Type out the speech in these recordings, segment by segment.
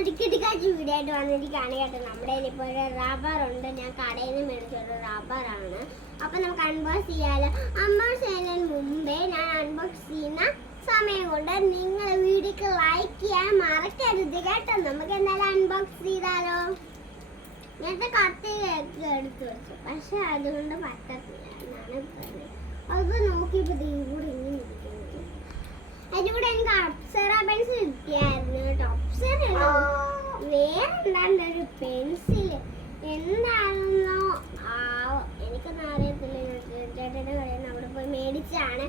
ഇടയ്ക്കിടയ്ക്കാച്ച് video ആയിട്ട് വന്നിരിക്കുകയാണ് കേട്ടോ. നമ്മുടെ കയ്യിൽ ഇപ്പോൾ ഒരു റബ്ബറുണ്ട്. ഞാൻ കടയിൽ നിന്ന് മേടിച്ചൊരു റബ്ബറാണ്. അപ്പം നമുക്ക് അൺബോക്സ് ചെയ്യാമല്ലോ. അൺബോക്സ് ചെയ്യുന്നതിന് മുമ്പേ ഞാൻ അൺബോക്സ് ചെയ്യുന്ന സമയം കൊണ്ട് നിങ്ങൾ വീഡിയോക്ക് ലൈക്ക് ചെയ്യാൻ മറക്കരുത് കേട്ടോ. നമുക്ക് എന്തായാലും അൺബോക്സ് ചെയ്താലോ. നേരത്തെ കത്തിയൊക്കെ എടുത്ത് വെച്ചു, പക്ഷെ അതുകൊണ്ട് പറ്റത്തില്ല എന്നാണ് പറഞ്ഞത്. അത് നോക്കിയപ്പോൾ കൂടെ ഇങ്ങനെ ഇരിക്കുന്നത്. അതിൻ്റെ കൂടെ എനിക്ക് അപ്സറ പെൻസിൽ കിട്ടിയായിരുന്നു കേട്ടോ. അപ്സറ വേറെ എന്താണ്ട് ഒരു പെൻസിൽ എന്താണെന്നോ എനിക്കൊന്നും അറിയത്തില്ല. ചേട്ടൻ്റെ കടയിൽ നിന്ന് അവിടെ പോയി മേടിച്ചാണ്.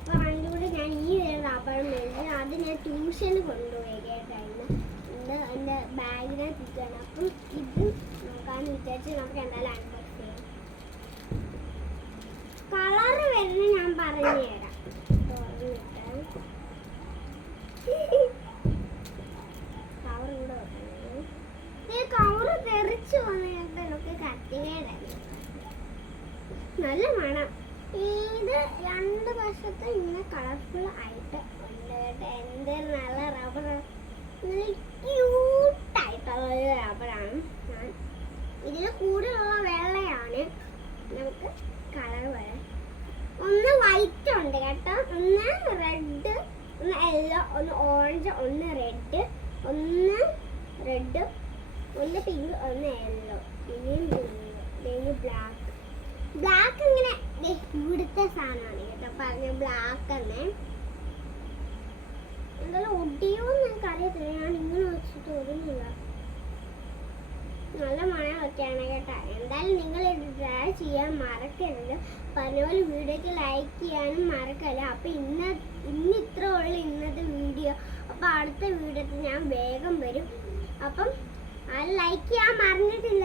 അപ്പോൾ അതിൻ്റെ കൂടെ ഞാൻ ഈ ഒരു റബ്ബർ മേടിച്ചു. അത് ഞാൻ ട്യൂഷന് കൊണ്ടുപോയി കേട്ടായിരുന്നു. എൻ്റെ ബാഗിനകത്ത് ഇരിക്കുകയാണ്. അപ്പം ഇത് നോക്കാമെന്ന് വിചാരിച്ച് നമുക്ക് എന്തായാലും അൺബോക്സ് ചെയ്യാം. കളറ് വരുന്നത് ഞാൻ പറഞ്ഞു തരാം. കവർ കൂടെ വെക്കണം. ഈ കവറ് തെറിച്ച് വന്നിട്ട് എനിക്ക് കത്തികേടായിരുന്നു. നല്ല മണം. ഇത് രണ്ട് വശത്ത് ഇങ്ങനെ കളർഫുൾ ആയിട്ട് ഉണ്ട് കേട്ടോ. എന്തൊരു നല്ല റബ്ബർ, നല്ല ക്യൂട്ടായിട്ടുള്ള ഒരു റബ്ബറാണ്. ഇതിൽ കൂടുതലുള്ള വെള്ളയാണ്. നമുക്ക് കളർ വരാം. ഒന്ന് വൈറ്റ് ഉണ്ട് കേട്ടോ, ഒന്ന് റെഡ്, ഒന്ന് യെല്ലോ, ഒന്ന് ഓറഞ്ച്, ഒന്ന് റെഡ്, ഒന്ന് പിങ്ക്, ഒന്ന് യെല്ലോ, പിന്നെ ബ്ലാക്ക് ഇങ്ങനെ ഇവിടുത്തെ സാധനമാണ് കേട്ടോ. പറഞ്ഞ ബ്ലാക്ക് തന്നെ എന്തായാലും ഒടിയോന്ന് എനിക്ക് അറിയത്തില്ല. ഞാൻ ഇങ്ങനെ വെച്ചിട്ട് ഒതുങ്ങില്ല. നല്ല മണമൊക്കെയാണ് കേട്ടോ. എന്തായാലും നിങ്ങൾ ഇത് ട്രൈ ചെയ്യാൻ മറക്കരുത്. പറഞ്ഞ പോലെ വീഡിയോക്ക് ലൈക്ക് ചെയ്യാനും മറക്കല്ല. അപ്പം ഇന്ന് ഇത്ര ഉള്ളു ഇന്നത്തെ വീഡിയോ. അപ്പം അടുത്ത വീഡിയോത്തിൽ ഞാൻ വേഗം വരും. അപ്പം അത് ലൈക്ക് ചെയ്യാൻ മറന്നിട്ടില്ല.